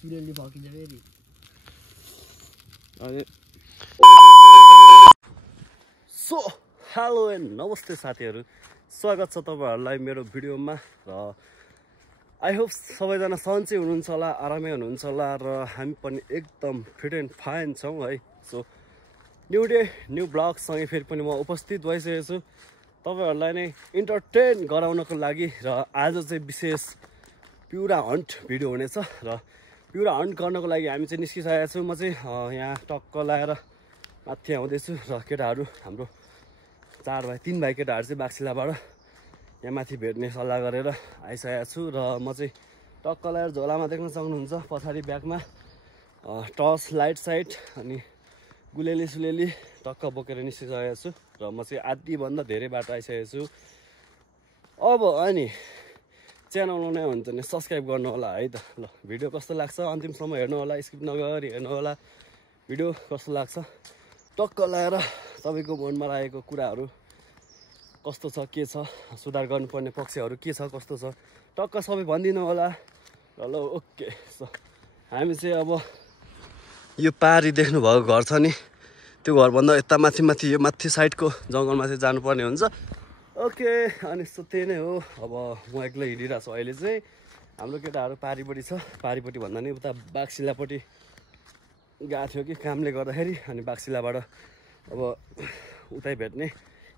चुरेली फकिन्छ फेरि अनि so hello and नमस्ते साथीहरू, स्वागत छ तपाईँहरूलाई मेरो भिडियोमा। र आई होप सबैजना सन्चै हुनुहुन्छ होला, आरामै हुनुहुन्छ होला र हामी पनि एकदम फिट एन्ड फाइन छौँ है। सो न्यू डे न्यू ब्लगसँगै फेरि पनि म उपस्थित भइसकेको छु तपाईँहरूलाई नै इन्टरटेन गराउनको लागि। र आज चाहिँ विशेष पिउरा हन्ट भिडियो हुनेछ र पिउरा हन्ट गर्नको लागि हामी चाहिँ निस्किसकेको छु। म चाहिँ यहाँ टक्क लगाएर माथि आउँदैछु र केटाहरू हाम्रो 3 भाइ केटाहरू चाहिँ बाक्सिलाबाट यहाँ माथि भेट्ने सल्लाह गरेर आइसकेको छु। र म चाहिँ टक्क लगाएर झोलामा देख्न सक्नुहुन्छ पछाडि ब्यागमा टर्च लाइट साइट अनि गुलेली सुलेली टक्क बोकेर निस्किसकेको छु। र म चाहिँ आधीभन्दा धेरै बाटो आइसकेको छु। अब अनि च्यानल नै हुन्छ नि सब्सक्राइब गर्नु होला है त। ल भिडियो कस्तो लाग्छ अन्तिमसम्म हेर्नु होला, स्किप नगरी हेर्नु होला। भिडियो कस्तो लाग्छ टक्क लगाएर तपाईँको मनमा लागेको कुराहरू कस्तो छ, के छ, सुधार गर्नुपर्ने पक्षहरू के छ, कस्तो छ टक्क सबै भनिदिनु होला। र ल ओके। सो हामी चाहिँ अब यो पारी देख्नुभएको घर छ नि, त्यो घरभन्दा यता माथि यो माथि साइडको जङ्गलमा चाहिँ जानुपर्ने हुन्छ। ओके अनि सो त्यही नै हो। अब म एक्लै हिँडिरहेको छु अहिले चाहिँ। हाम्रो केटाहरू पारिपट्टि छ, पारिपट्टि भन्दा नि उता बाक्सिलापट्टि गएको थियो कि कामले गर्दाखेरि, अनि बाक्सिलाबाट अब उतै भेट्ने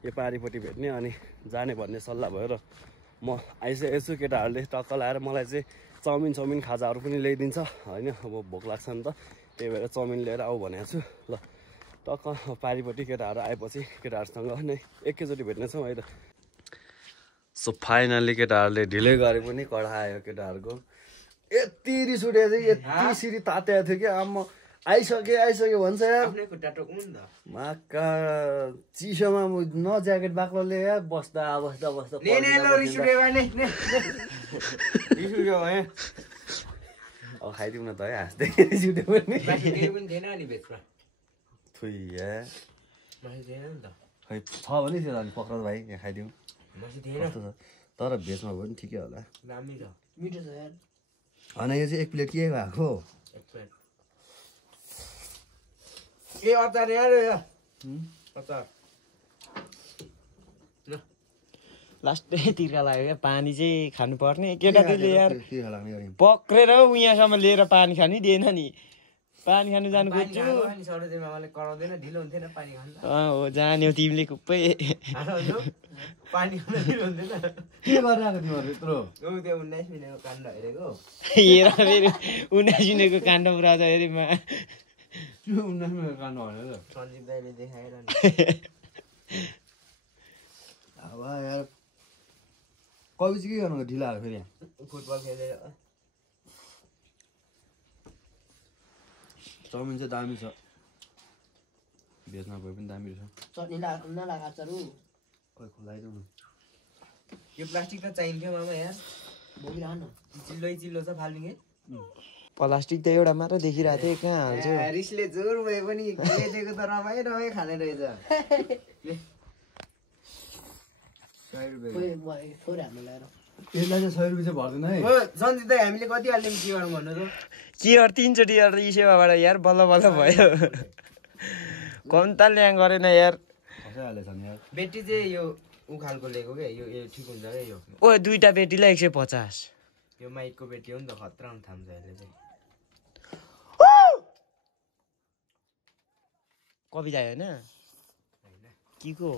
यो पारिपट्टि भेट्ने अनि जाने भन्ने सल्लाह भयो र म आइसकेको छु। केटाहरूले टक्क लाएर मलाई चाहिँ चाउमिन खाजाहरू पनि ल्याइदिन्छ होइन, अब भोक लाग्छ नि त, त्यही भएर चाउमिन लिएर आऊ भनेको छु। ल टक्क पारिपट्टि केटाहरू आएपछि केटाहरूसँग नै एकैचोटि भेट्नेछौँ है त। सो फाइनल्ली केटाहरूले ढिलै गरे पनि कडा आयो केटाहरूको। यति रिस उठेको चाहिँ यति सिरी तातेको थियो कि आम्म आइसक्यो भन्छ यार। माका चिसोमा न ज्याकेट बाक्लोले यार बस्दा अब खाइदिउँ न त है, हाँस्दै रिस उठ्यो पनि खै छ भने थियो अनि पक्र भाइ यहाँ खाइदिउँ तर भेजमा भयो नि ठिकै होला। होइन यो चाहिँ 1 प्लेट के भएको लास्टै तिर्खा लाग्यो क्या, पानी चाहिँ खानुपर्ने केटाकेटीले यार पक्रेर उहाँसम्म लिएर पानी खानु दिएन नि। पानी खानु जानु खोज्छु हो जान्यो तिमीले कुप्पै हेर फेरि 19 मिनेटको काण्ड पुऱ्याउँछ फेरि कवि चाहिँ के गर्नु ढिलाहरू फेरि फुटबल खेलेर चाउमिन चाहिँ दामी छ, भेजमा भए पनि दामी रहेछ। चटनी नलागा अचारु खोइ खुलाइदिउँ न। यो प्लास्टिक त चाहिन्थ्यो मामा यार, बोकिरहन चिल्लो छ फाल्ने। प्लास्टिक त एउटा मात्र देखिरहेको थियो, कहाँ हाल्छ रिसले जोर भए पनि दिएको त रमाइ खाने रहेछ। 100 रुपियाँ यसलाई चाहिँ 100 रुपियाँ चाहिँ भर्दैन है सन्जित दाइ। हामीले कति हाल्यौँ के गर्नु भन्नु त के 3 चोटि गरेर यी सेवाबाट यार बल्ल भयो। कम्ता ल्याङ गरेन यार, बेटी चाहिँ यो उखालको लिएको क्या, यो ठिक हुन्छ क्या यो। ओ 2टा बेटीलाई 150। यो माइकको बेटी हो नि त, खतरा हुन थाम्छ अहिले चाहिँ। कविता होइन के को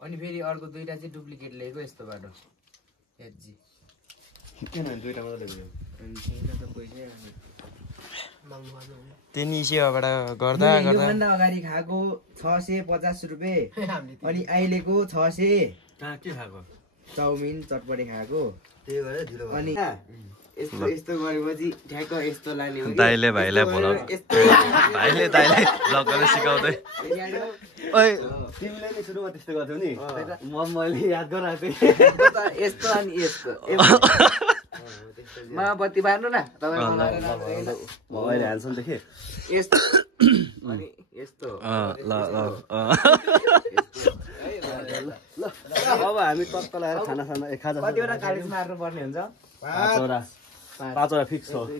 अनि फेरि अर्को 2टा चाहिँ डुप्लिकेट लिएको यस्तो बाटो एचजी किन 2टा मात्र ल्याएको त्यही सेवाबाट गर्दा योभन्दा अगाडि खाएको 650 रुपियाँ अनि अहिलेको 600। कहाँ के खाएको चाउमिन चटपटी खाएको, त्यही भएर ढिलो भयो। अनि यस्तो गरेपछि ठ्याक्क यस्तो लाने हो। दाइले भाइलाई बोलाउ, भाइले ब्लग गर्न सिकाउँदै। ओइ तिमीले नि सुरुमा त्यस्तो गर्थ्यौ नि, मैले याद गराएको थिएँ यस्तो अनि यस्तो मा बत्ती बार्नु न तपाईँ अहिले ह्यान्डसम देखेँ यस्तो अनि यस्तो ल अब हामी टक्क लगाएर खाना कतिवटा कालिज मार्नु पर्ने हुन्छ? 5 वटा पाँचवटा फिक्स हो 5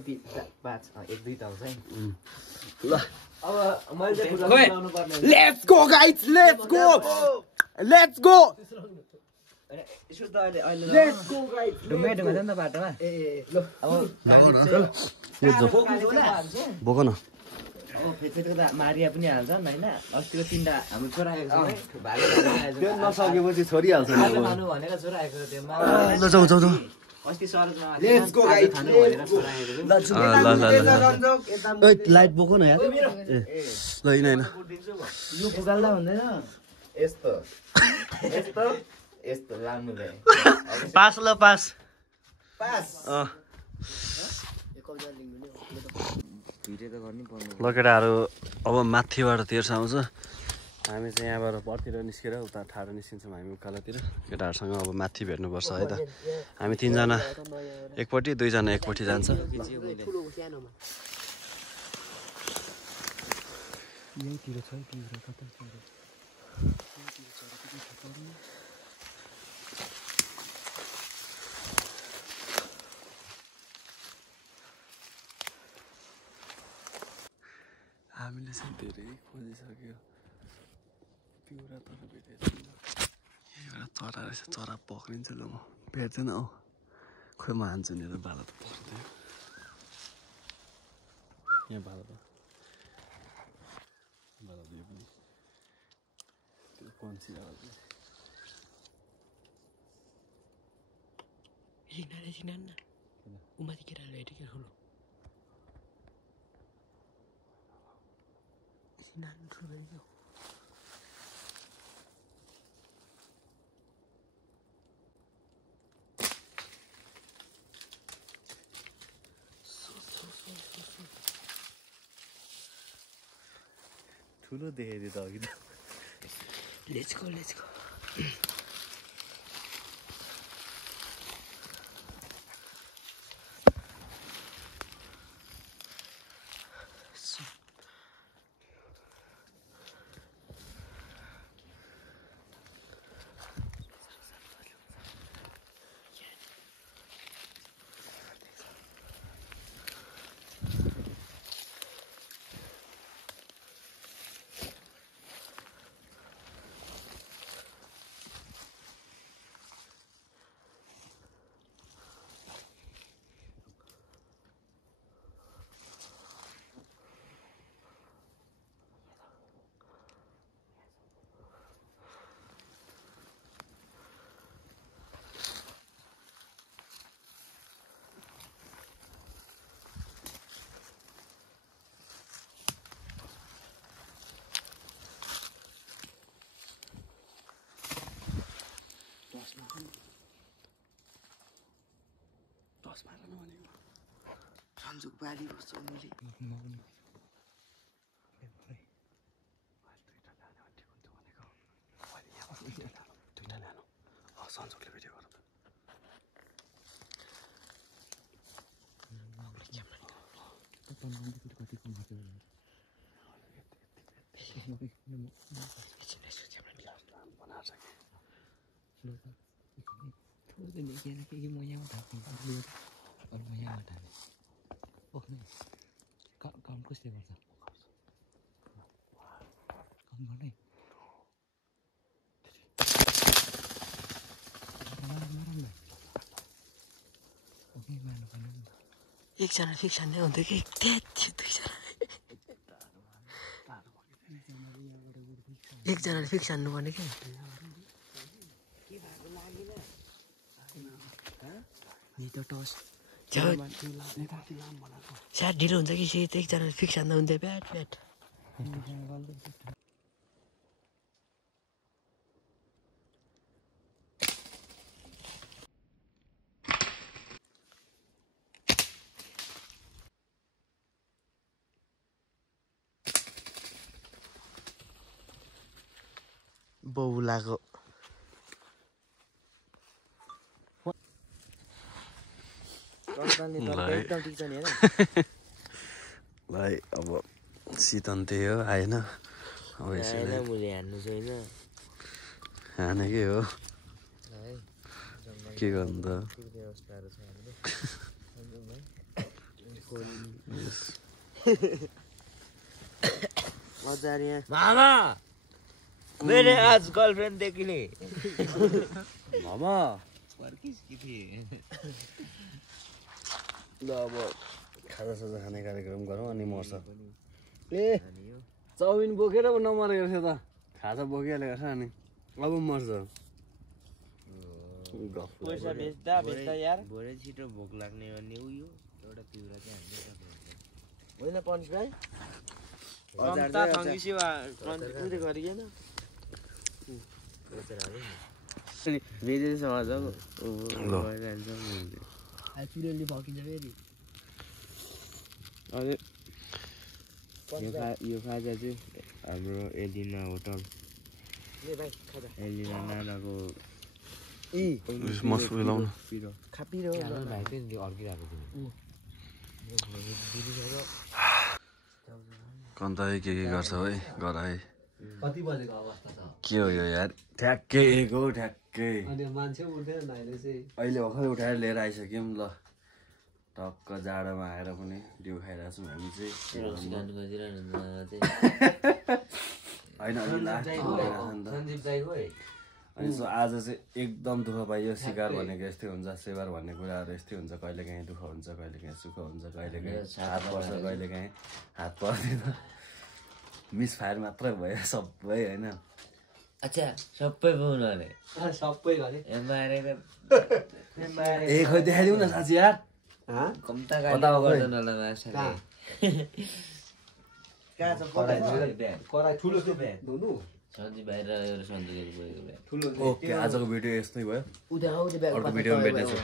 1 2 त हुन्छ नि ल अब मैले बुझाउनु पर्ने let's go guys let's go let's go let's go guys ढुङ्गा ढुङ्गा छ नि त बाटोमा ल अब बोक न अब फेरि त मारिया पनि हाल्छ हैन अस्तिको 3टा हाम्रो छोरा आएको छ त्यो नसकेपछि छोडिहाल्छ नि खानु भनेर छोरा आएको त्यो ल जाऊ जाऊ जाऊ अस्ति सरमा लेट्स गो गाइस खानु भनेर छोरा आएको ल लाइट बोक न यार ल हैन हैन यो पुगाल्दा भन्दैन यस्तो यस्तो यस्तो लानु भए पास ल पास पास ल केटाहरू अब माथिबाट तेर्स आउँछ हामी चाहिँ यहाँबाट परतिर निस्केर उता ठाडो निस्किन्छौँ हामी उकालोतिर केटाहरूसँग अब माथि भेट्नुपर्छ है त हामी 3 जना एकपट्टि 2 जना एकपट्टि जान्छ हामीले चाहिँ धेरै खोजिसक्यो पिउरा तर भेटेको छैन एउटा चरा रहेछ चरा पक्रिन्छु ल म भेट्दैन हौ खोइ म हान्छु नि बाला त पर्दैन यहाँ बाला त यो पनि त्यो कन्सी उमाथि केटाले भेटेको ठुलो ठुलो देखेको थियो त अघि त लेट्स गो टस मार न भनेको सन्जुक बाली बस्छ मैले सन्जुकले भिडियो गर काम कसले गर्छ काम गर्नै एकजना फिक्स हान्ने हुन्थ्यो कि एकजनाले फिक्स हान्नु पर्ने कि सायद ढिलो हुन्छ कि सेट एकजनाले फिक्स हान्दा हुन्थ्यो ब्याट बौलाको भाइ अब शीतन त्यही हो आएन अब हानेकै हो के गर्नु त मामा मेरे आज गर्लफ्रेंड देखिले मामा किसकी थी ल अब खाजासाजा खाने कार्यक्रम गरौँ अनि मर्छ ए चाउमिन बोकेर पो नमरेको थियो त खाजा बोकिहालेको छ अनि अब मर्छ पैसा बेच्दा यार भोरे छिटो भोक लाग्ने अनि उयो एउटा पिउरा चाहिँ हाल्नु होइन पन्च भाइ कम्ता थङ्गिसेवा उदे गरिएन बेजेसँग जाऊ चुरेली भकिन्छ फेरि अनि यो खाजा चाहिँ हाम्रो एलिना होटल एलिना नानाको मस मिलाउनु खापिरो भाइ पनि अर्किरहेको कन्ता के गर्छ है गर है कति बजेको अवस्था छ के हो यो यार ठ्याक्कै एक हो ठ्याक्कै अनि मान्छे उठेर नाइले चाहिँ अहिले भर्खर उठाएर लिएर आइसक्यौँ ल टक्क जाडोमा आएर पनि डिउ खाइरहेको छौँ हामी चाहिँ होइन अनि सो आज चाहिँ एकदम दुःख पाइयो सिकार भनेको यस्तै हुन्छ सेवार भन्ने कुराहरू यस्तै हुन्छ कहिलेकाहीँ दुःख हुन्छ कहिलेकाहीँ सुख हुन्छ कहिलेकाहीँ हात पर्छ कहिलेकाहीँ हात पर्दैन मिसफायर मात्रै भयो सबै होइन अच्छा सबै पाउनु अरे सबै गरे ए खोइ देखाइदिउँ न साँच्ची यार कम्ता गर्दैन होला माछा कराई ठुलो त्यो धुनु सन्जी बाहिर सन्जी गएको ओके आजको भिडियो यस्तै भयो उद्या अर्को भिडियोमा भेट्नेछु